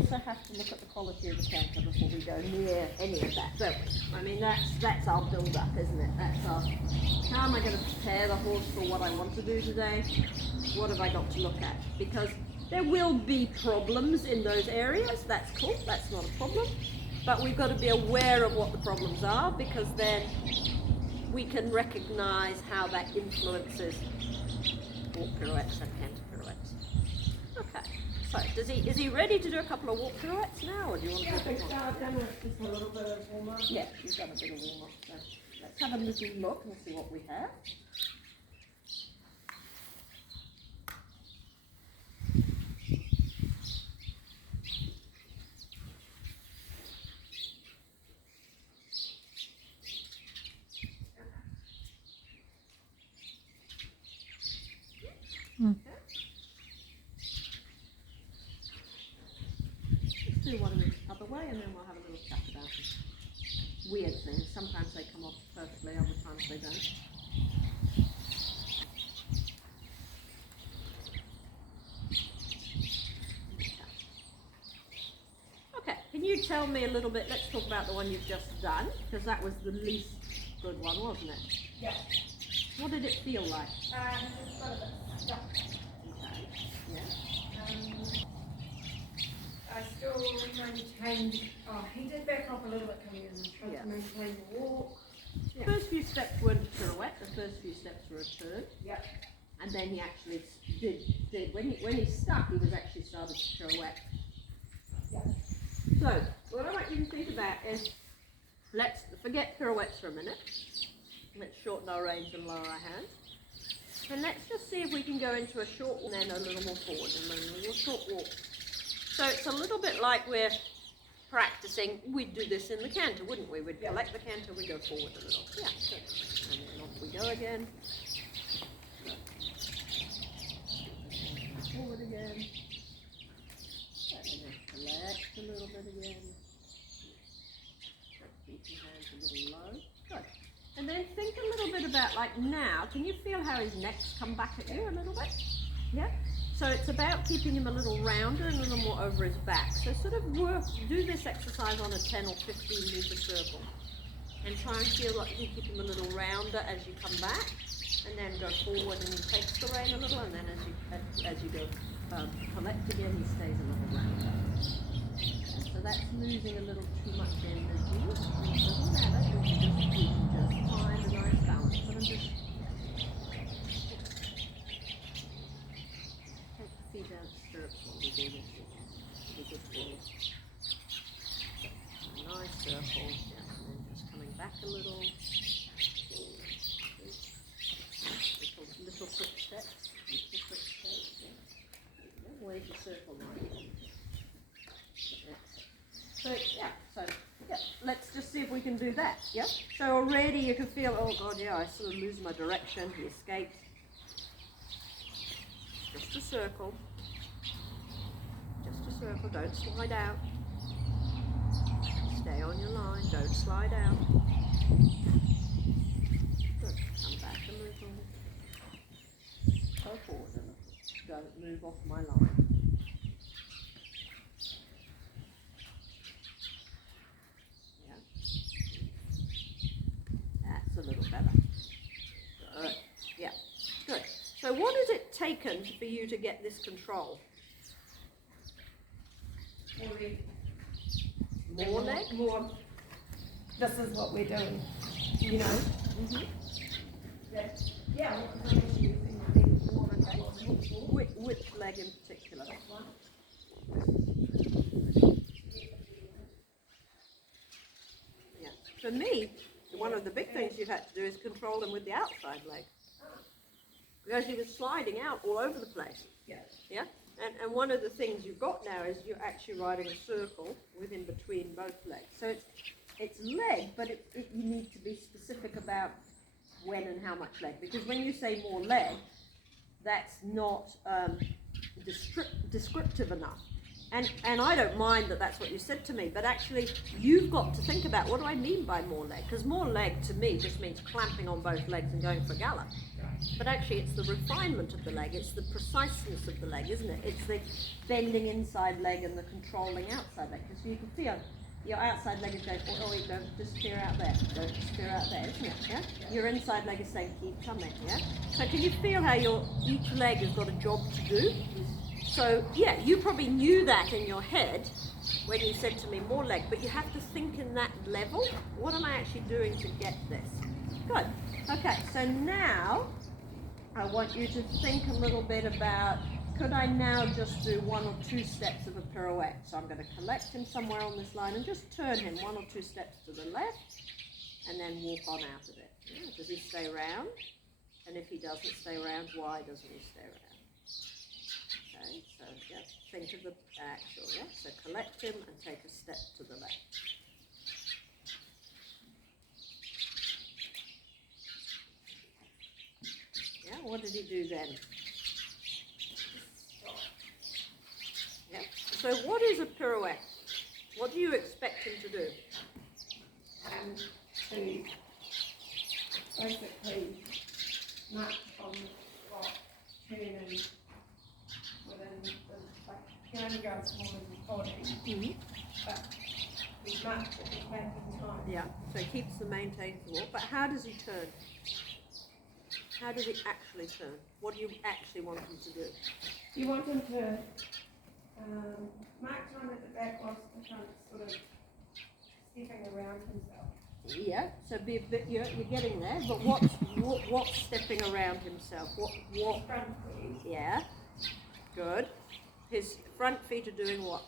also have to look at the quality of the canter before we go near any of that, don't we? I mean, that's our build-up, isn't it? That's our, how am I going to prepare the horse for what I want to do today? What have I got to look at? Because there will be problems in those areas. That's cool, that's not a problem. But we've got to be aware of what the problems are, because then we can recognize how that influences walk pirouettes and canter pirouettes. Okay, so is he ready to do a couple of walk pirouettes now, or do you want to do a bit more? I've done just a little bit of warm-up. Yeah, you've done a bit of warm-up. So let's have a little look and see what we have. Let's do one the other way, and then we'll have a little chat about it. Weird things. Sometimes they come off perfectly, other times they don't. Okay, can you tell me a little bit, let's talk about the one you've just done, because that was the least good one, wasn't it? Yeah. What did it feel like? Just got a bit stuck. Okay, yeah. I still maintained, he did back off a little bit coming in and tried Yeah. to maintain the walk. The first few steps weren't a pirouette, the first few steps were a turn. Yep. And then he actually did when he stuck, he was actually started to pirouette. Yep. So, what I want you to think about is, let's forget pirouettes for a minute. Let's shorten our reins and lower our hands. And let's just see if we can go into a short walk and then a little more forward and then a little short walk. So it's a little bit like we're practicing. We'd do this in the canter, wouldn't we? We'd collect the canter, we go forward a little. Yeah, good. And then off we go again. Forward again. And then collect a little bit again. Keep your hands a little low. Good. And then think a little bit about, like now, can you feel how his neck's come back at you a little bit? Yeah? So it's about keeping him a little rounder and a little more over his back. So sort of do this exercise on a 10 or 15 meter circle. And try and feel like you keep him a little rounder as you come back. And then go forward and he takes the rein a little. And then as you go collect again, he stays a little rounder. And so that's losing a little too much energy. It doesn't matter. You can just find a nice balance. But I'm just feet out of stirrups while we do this. It'll be good for you. A nice circle, yeah, and then just coming back a little. Little quick steps. Little quick steps, yeah. Where's your circle line? So, yeah, let's just see if we can do that, yeah? So already you can feel, oh God, yeah, I sort of lose my direction, he escapes. Just a circle. Just a circle. Don't slide out. Stay on your line. Don't slide out. Good. Come back a little. Go forward a little. Don't move off my line. Yeah. That's a little better. Good. Yeah. Good. So what has it taken for you to get this control? More leg? More. This is what we're doing, you know. Mm-hmm. Yeah. Which leg in particular? Yeah. For me, one of the big things you've had to do is control him with the outside leg. Because he was sliding out all over the place. Yeah. Yeah? And one of the things you've got now is you're actually riding a circle within between both legs. So it's leg, but you need to be specific about when and how much leg. Because when you say more leg, that's not descriptive enough. And I don't mind that that's what you said to me, but actually you've got to think about, what do I mean by more leg? Because more leg to me just means clamping on both legs and going for a gallop. But actually it's the refinement of the leg, it's the preciseness of the leg, isn't it? It's the bending inside leg and the controlling outside leg. Because you can feel your outside leg is going, oh, you don't disappear out there, don't disappear out there, isn't it? Yeah? Your inside leg is saying, keep coming, yeah? So can you feel how each leg has got a job to do? So, yeah, you probably knew that in your head when you said to me, more leg, but you have to think in that level. What am I actually doing to get this? Good. Okay, so now I want you to think a little bit about, could I now just do 1 or 2 steps of a pirouette? So I'm going to collect him somewhere on this line and just turn him 1 or 2 steps to the left and then walk on out of it. Yeah, does he stay around? And if he doesn't stay around, why doesn't he stay around? Okay, so yeah, think of the actual, yeah? So collect him and take a step to the left. Yeah, what did he do then? Yeah. So what is a pirouette? What do you expect him to do? To basically march on the spot, turning within the, like, he only goes more than his body, but he's marched at his back in time. Yeah, so he keeps the maintains the walk, but how does he turn? How does he actually turn? What do you actually want him to do? You want him to mark time at the back whilst the front sort of stepping around himself. Yeah, so be a bit, you're getting there, but what's stepping around himself? What? Front feet. Yeah, good. His front feet are doing what?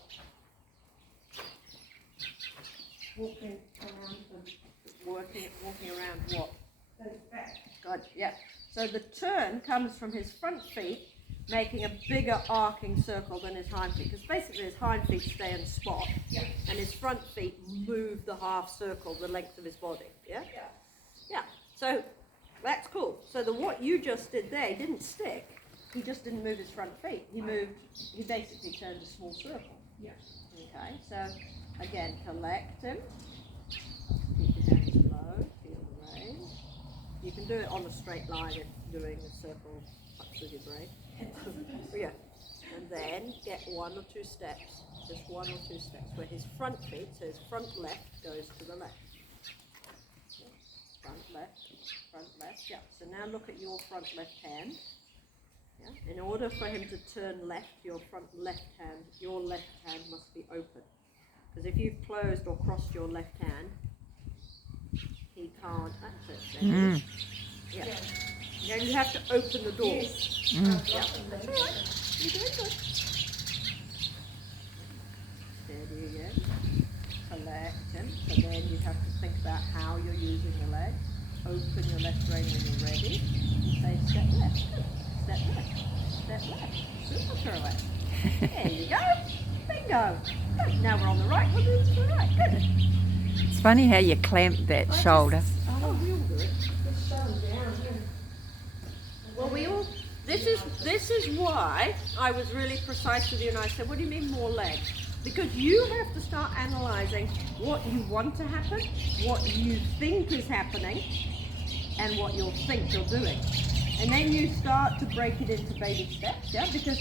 Walking around him. Walking around what? His back. Good, yeah. So the turn comes from his front feet making a bigger arcing circle than his hind feet, because basically his hind feet stay in spot, Yeah. and his front feet move the half circle the length of his body, yeah? Yeah. Yeah, so that's cool. So what you just did there, he didn't stick, he just didn't move his front feet. He basically turned a small circle. Yeah. Okay, so again, collect him. Keep your hands low, feel the rein. You can do it on a straight line if doing a circle fucks with your brain. Yeah, and then get 1 or 2 steps, just 1 or 2 steps, where his front feet, so his front left goes to the left. Yeah. Front left, yeah. So now look at your front left hand. Yeah. In order for him to turn left, your left hand must be open. Because if you've closed or crossed your left hand, he can't access it. Yeah. Now you have to open the door. Yes. Yeah. That's all right. You're doing good. Steady again. Collect him. So then you have to think about how you're using your leg. Open your left rein when you're ready. And say step left. Good. Step left. Step left. Super pirouette. There you go. Bingo. Good. Now we're on the right. We'll move to the right. Good. It's funny how you clamp that shoulder. Oh, we all do it. Just shut him down. Yeah. Well, this is why I was really precise with you, and I said, what do you mean more leg? Because you have to start analysing what you want to happen, what you think is happening, and what you'll think you're doing. And then you start to break it into baby steps, yeah? Because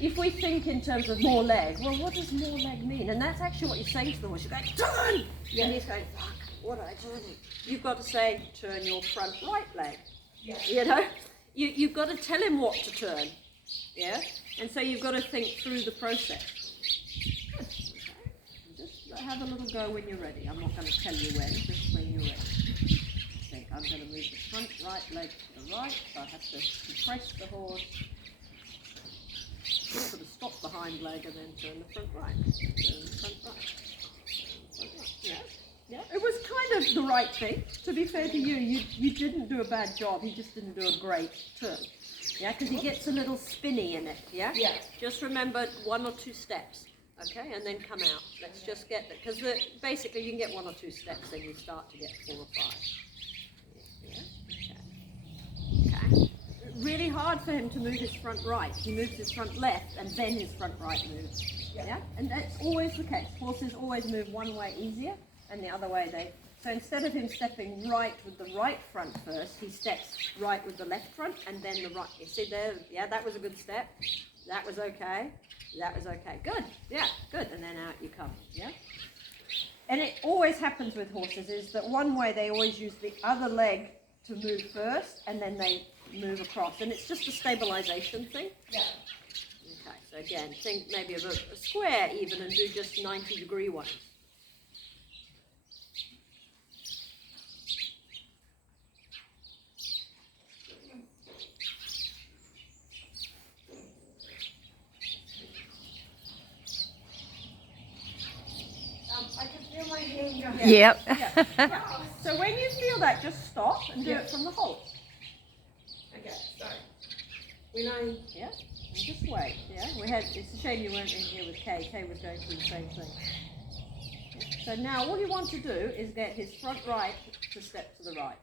if we think in terms of more leg, well, what does more leg mean? And that's actually what you're saying to the horse. You're going, turn! Yeah. And he's going, fuck, what am I turning? You've got to say, turn your front right leg. Yeah. You know? You've got to tell him what to turn, yeah? And so you've got to think through the process. Good. Okay. Just have a little go when you're ready. I'm not going to tell you when, just when you're ready. Think, I'm going to move the front right leg to the right, so I have to compress the horse, sort of stop the hind leg and then turn the front right. Turn the front right. Front right. Yeah. Yeah, it was kind of the right thing. To be fair to you, you didn't do a bad job. He just didn't do a great turn. Yeah, because he gets a little spinny in it. Yeah. Yeah. Just remember 1 or 2 steps. Okay, and then come out. Let's just get that, because basically you can get 1 or 2 steps, then you start to get 4 or 5. Yeah. Okay. Okay. Really hard for him to move his front right. He moves his front left, and then his front right moves. Yeah. And that's always the case. Horses always move one way easier. And the other way, they So instead of him stepping right with the right front first, he steps right with the left front and then the right. You see there? Yeah, that was a good step. That was okay. That was okay. Good. Yeah, good. And then out you come. Yeah. And it always happens with horses is that one way they always use the other leg to move first and then they move across. And it's just a stabilization thing. Yeah. Okay, so again, think maybe of a square even and do just 90-degree ones. I can feel my hand going. Yep. Yeah. So when you feel that, just stop and do it from the halt. Okay, so when I Yeah, and just wait. Yeah, it's a shame you weren't in here with Kay. Kay was going through the same thing. Yeah. So now all you want to do is get his front right to step to the right.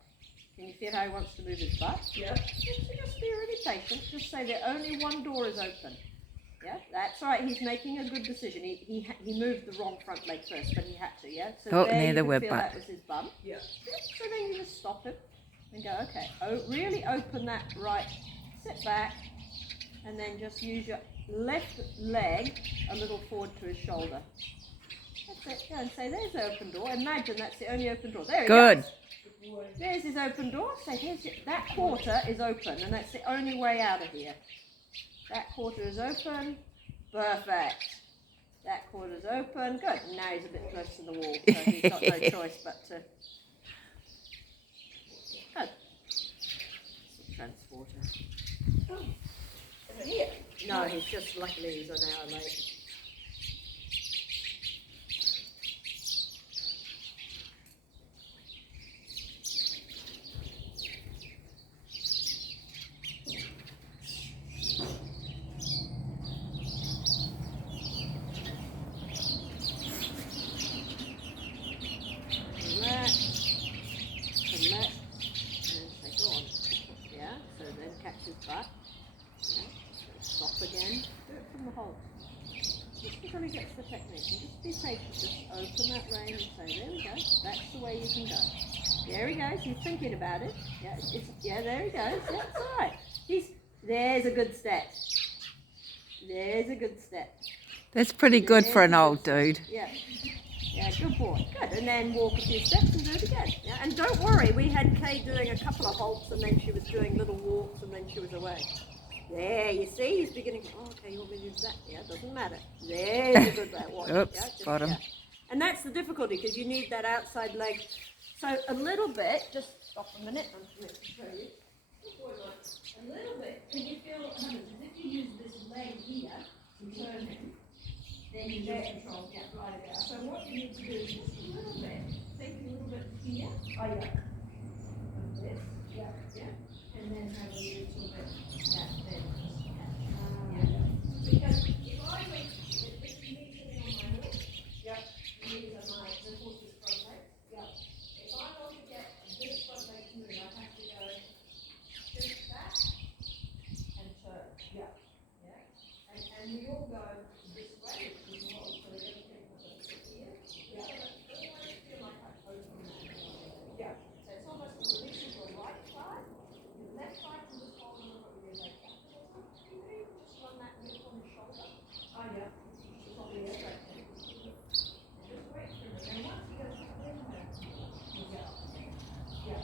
Can you feel how he wants to move his butt? yeah. Just be really patient. Just say that only one door is open. Yeah, that's right. He's making a good decision. He moved the wrong front leg first, but he had to. Yeah. So Oh, there near you the could web feel butt. that was his bum. Yeah. So then you just stop him and go, okay. Oh, really open that right. Sit back, and then just use your left leg a little forward to his shoulder. That's it. Go and say, there's the open door. Imagine that's the only open door. There he Good. goes. There's his open door. Say, that quarter is open, and that's the only way out of here. That quarter is open. Perfect. That quarter's open. Good. And now he's a bit close to the wall, so he's got no choice but to. Good. It's a transporter. Is it here? No, he's just luckily he's an hour late. Let, and say go on. Yeah, so then catch his butt. Yeah. Stop again. Do it from the halt. Just until he gets the technique. And just be patient. Just open that rein and say, there we go. That's the way you can go. There he goes. He's thinking about it. Yeah, there he goes. Yeah, that's all right. There's a good step. There's a good step. That's pretty good for an old dude. Yeah. Yeah, good boy. Good. And then walk a few steps and do it again. Yeah. And don't worry, we had Kay doing a couple of halts and then she was doing little walks and then she was away. There, you see, he's beginning. Oh, okay, you want me to do that? Yeah, doesn't matter. There's a good way. Watch. Oops, Yeah, bottom. Yeah. And that's the difficulty because you need that outside leg. So a little bit, just stop a minute. I'm going to show you. Good boy, Mike. A little bit. Can you feel what happens? If you use this leg here to turn him, then you get control. Yeah, right there. So what you need to do is just a little bit. Take a little bit here. Oh, yeah. Like this. Yeah, yeah. And then have a little bit that there. Yeah. Because if I went, if you need something on my horse, yeah, these are the horse's front legs. Yeah. If I want to get this front leg to move, I have to go just that and turn. Yeah. Yeah. And we all go this way, which is more, so everything goes here. Yeah. But I always feel like I open that. Yeah. So it's almost the release of your right side. Your left side can just hold on with your leg back. You can even just run that knee on your shoulder. Oh yeah. Just on the edge right there. Just wait for it. And once you go in there, you go. Yeah.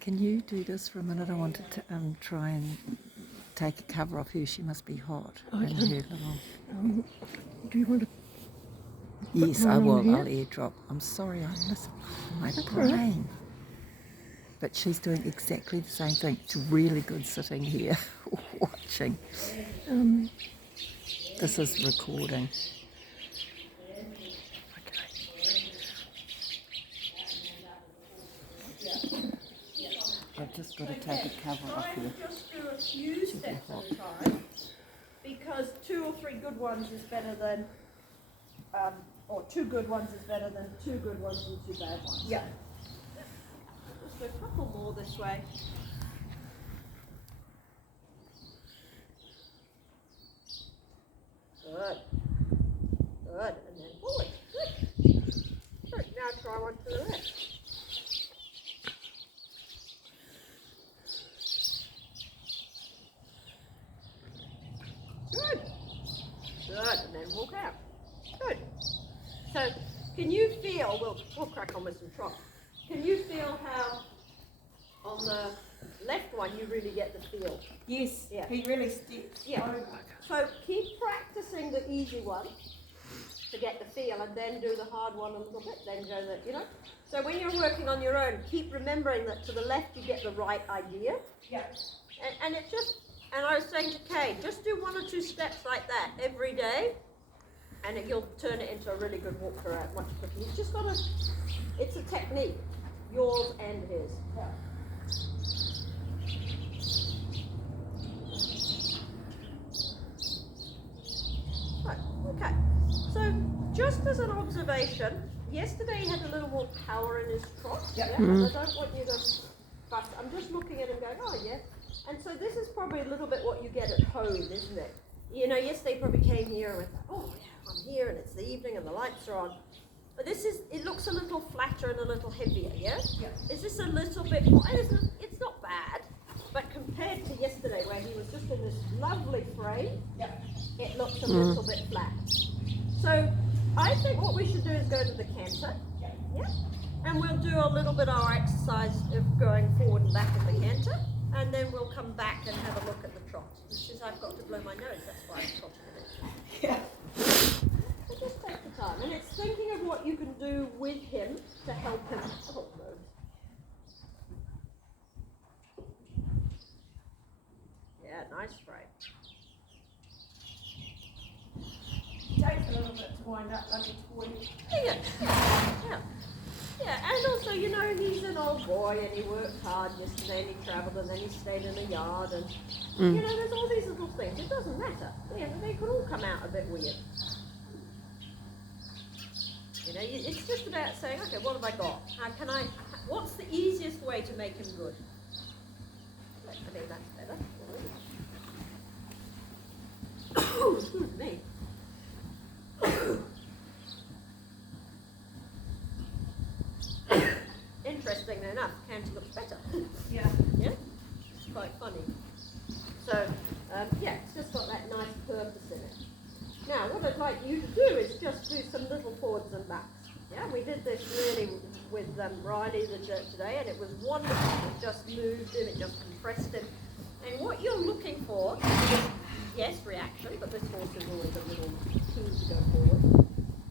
Can you do this for a minute? I wanted to try and take a cover off her. She must be hot. And her little... Do you want to? Yes, her I on will. here? I'll airdrop. I'm sorry, I missed my That's all right. brain. But she's doing exactly the same thing. It's really good sitting here watching. This is recording. I've just got to take a cover off Try here. and just do a few steps at a time, because 2 or 3 good ones is better than or 2 good ones is better than 2 good ones and 2 bad ones. Yeah. Just do a couple more this way. Good. Good. And then forward. Good. Good. Now try one to the left. Good. Good. And then walk out. Good. So, can you feel, we'll crack on with some trot. Can you feel how on the left one you really get the feel? Yes. Yeah. He really steps Yeah. over. So keep practicing the easy one to get the feel, and then do the hard one a little bit, then go the, you know. So when you're working on your own, keep remembering that to the left you get the right idea. Yeah. And it just, and I was saying to Kay, just do 1 or 2 steps like that every day, and you'll turn it into a really good walk throughout much quicker. You've just got to, it's a technique, yours and his. Yeah. Right, okay. So just as an observation, yesterday he had a little more power in his trot. Yeah. And I don't want you to bust. I'm just looking at him going, oh yeah. And so this is probably a little bit what you get at home, isn't it? You know, yesterday he probably came here and went, oh yeah, I'm here and it's the evening and the lights are on. But this is, it looks a little flatter and a little heavier, yeah? Yeah. Is this a little bit more, it's not bad, but compared to yesterday where he was just in this lovely frame, Yeah. it looks a little bit flat. So I think what we should do is go to the canter, Yeah. yeah? And we'll do a little bit of our exercise of going forward and back in the canter, and then we'll come back and have a look at the trot. Since I've got to blow my nose, that's why I'm trotting a bit. Yeah. So just take the time, and it's thinking of what you can do with him to help him. Oh, no. Yeah, nice frame. Takes a little bit to wind up like a toy. Yeah. Yeah, and also, you know, he's an old boy and he worked hard yesterday and he travelled and then he stayed in the yard and, you know, there's all these little things. It doesn't matter. Yeah, they could all come out a bit weird. You know, it's just about saying, okay, what have I got? How can I, what's the easiest way to make him good? I think that's better. Excuse me. Interestingly enough, canter looks better. Yeah. Yeah, it's quite funny. So, yeah, it's just got that nice purpose in it. Now, what I'd like you to do is just do some little forwards and backs. Yeah, we did this really with Riley the jerk today, and it was wonderful. It just moved him, it just compressed him. And what you're looking for is, yes, reaction, but this horse is always a little keen to go forward.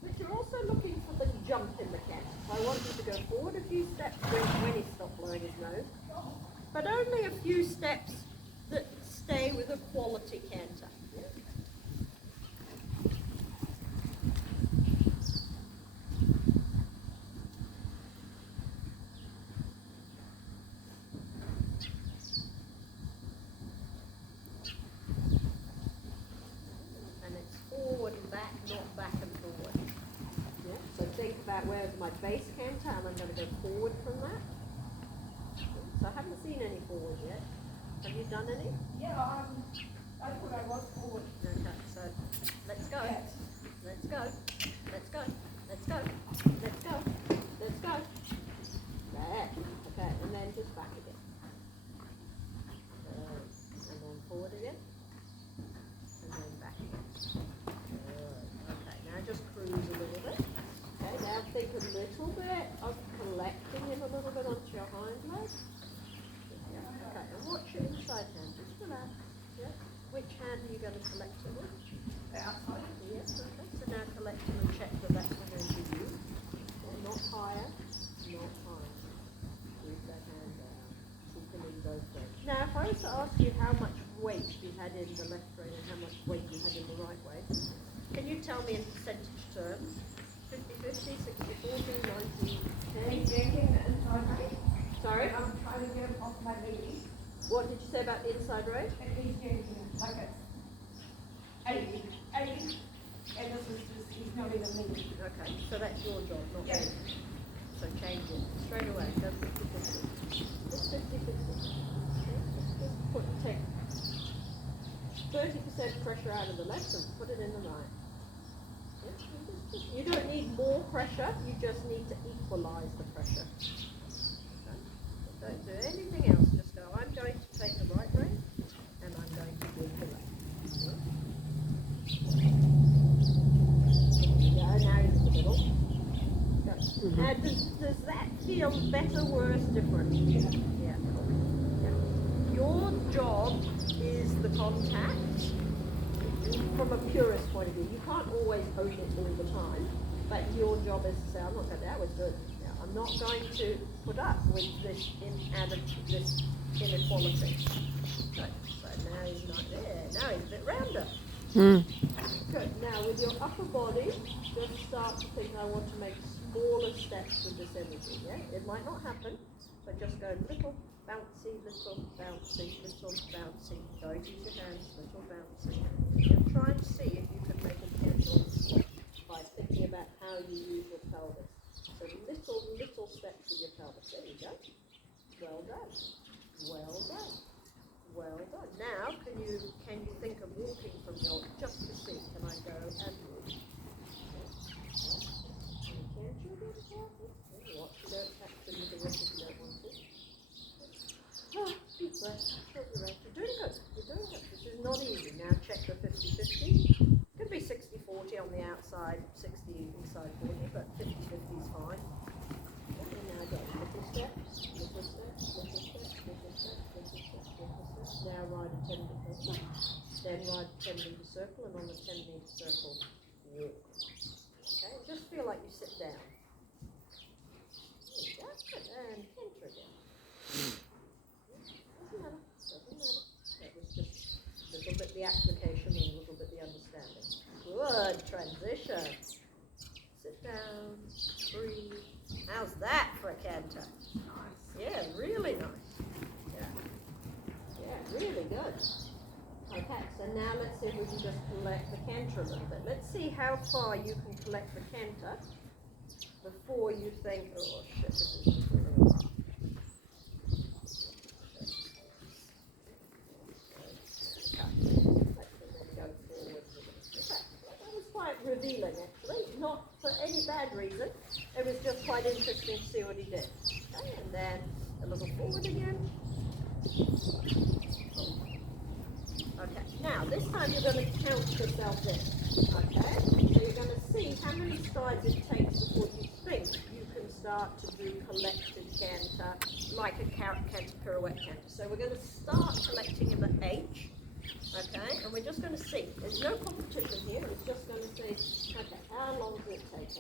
But you're also looking for the jump in the canter. So I want you to go forward a few steps when he stopped blowing his nose, but only a few steps that stay with a quality canter. And it's forward and back, not back and forward. Yeah. So think about where's my base canter, and I'm going to go forward from that. So I haven't seen any forward yet. Have you done any? Yeah, I thought I was forward. Okay, so let's go. Yes. Let's go. Let's go. Let's go. Let's go. Let's go. There. Okay, and then just back again. And then forward again. And then back again. Okay, now just cruise a little bit. Okay, now think a little bit of collecting him a little bit onto your hind leg. Yeah, okay, and watch your inside hand. Just relax. Yeah. Which hand are you going to collect him with? The outside. Yes, okay. So now collect him and check that that's the hand you use. Yeah, not higher, not higher. Move that hand down. Keep him in both ways. Now, if I was to ask you how much weight you had in the left rein and how much weight you had in the right way, can you tell me in percentage terms? 50-50, 60-40, 90-10? He's yanking the inside rein. Sorry? And I'm trying to get him off my knee. What did you say about the inside rein? And he's yanking it like it's 80. And this is just, he's having a minute. Okay, so that's your job, not Yeah. mine. So change it straight away. Go 50-50. Just 50-50. Take 30% pressure out of the left and put it in the right. Yeah, you don't need more pressure, you just need to equalize the pressure. Okay? Don't do anything else, just go, I'm going to take the right rein and I'm going to do the left. Yeah, now you're in the middle. Go. Now, does that feel better, worse, different? Yeah. Yeah. Yeah. Your job is the contact from a purist point of view. You can't always own it all the time, but your job is to say, I'm not going to, that was good. Yeah, I'm not going to put up with this this inequality. So now he's not there. Now he's a bit rounder. Good. Now with your upper body, just start to think, I want to make smaller steps with this energy. Yeah, it might not happen, but just go little bouncy, little bouncy, little bouncy. Don't use your hands, little bouncy. And try and see if you can make a gentle step by thinking about how you use your pelvis. So little steps with your pelvis. There you go. Well done. Well done. Well done. Now, can you think of walking from your, just to see, can I go and walk? Can't you do it? What? You don't have to do the rest if you don't want to. Oh, deep breath. Short your breath. You're doing good. You're doing good. This is not easy. Now check the 50-50. Could be 60-40 on the outside, 60 inside 40, but 50-50 is fine. And now go little steps, little steps, little steps, little steps, little steps, little steps. Now ride a 10-meter circle. Then ride a 10-meter circle, and on the 10-meter circle, walk. Okay, just feel like you sit down. There you go. Good. And enter again. Doesn't matter. Doesn't matter. That was just a little bit the application and a little bit the understanding. Good transition. Sit down. Breathe. How's that for a canter? Nice. Yeah, really nice. Yeah. Yeah, really good. Okay, so now let's see if we can just collect the canter a little bit. Let's see how far you can collect the canter before you think, oh shit, this is really hard. That was quite revealing, actually. Not for any bad reason. It was just quite interesting to see what he did. Okay, and then a little forward again. Okay, now this time you're going to count yourself in. Okay, so you're going to see how many strides it takes before you think you can start to do collected canter, like a canter, pirouette canter. So we're going to start collecting in the H. Okay, and we're just going to see. There's no competition here. It's just going to see, okay, how long does it take us?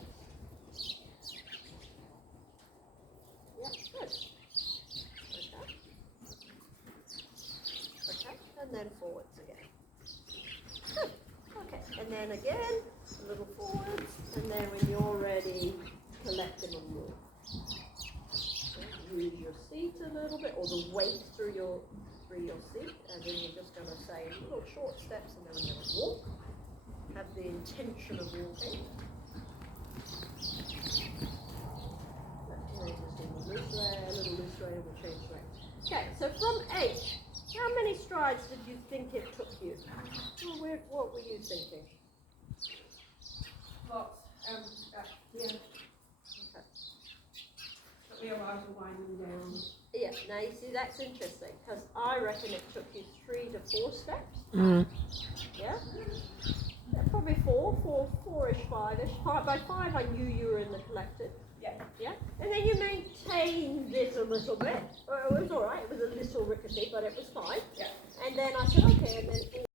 Yeah, good. Okay. Okay, and then forwards again. Good. Okay, and then again, a little forwards, and then when you're ready, collect them and walk. Okay, use your seat a little bit, or the weight through your seat, and then you're just going to say little short steps, and then we're going to walk. Have the intention of walking. A little loose rein, and we'll change rein. Okay, so from H, how many strides did you think it took you? What were you thinking? Lots. Yeah. Okay. But we arrived winding down. Yeah, now you see that's interesting, because I reckon it took you 3 to 4 steps. Yeah? Yeah, probably four-ish, 5-ish. By 5 I knew you were in the collected. Yeah. Yeah? And then you maintained this a little bit. It was alright, it was a little rickety, but it was fine. Yeah. And then I said, okay,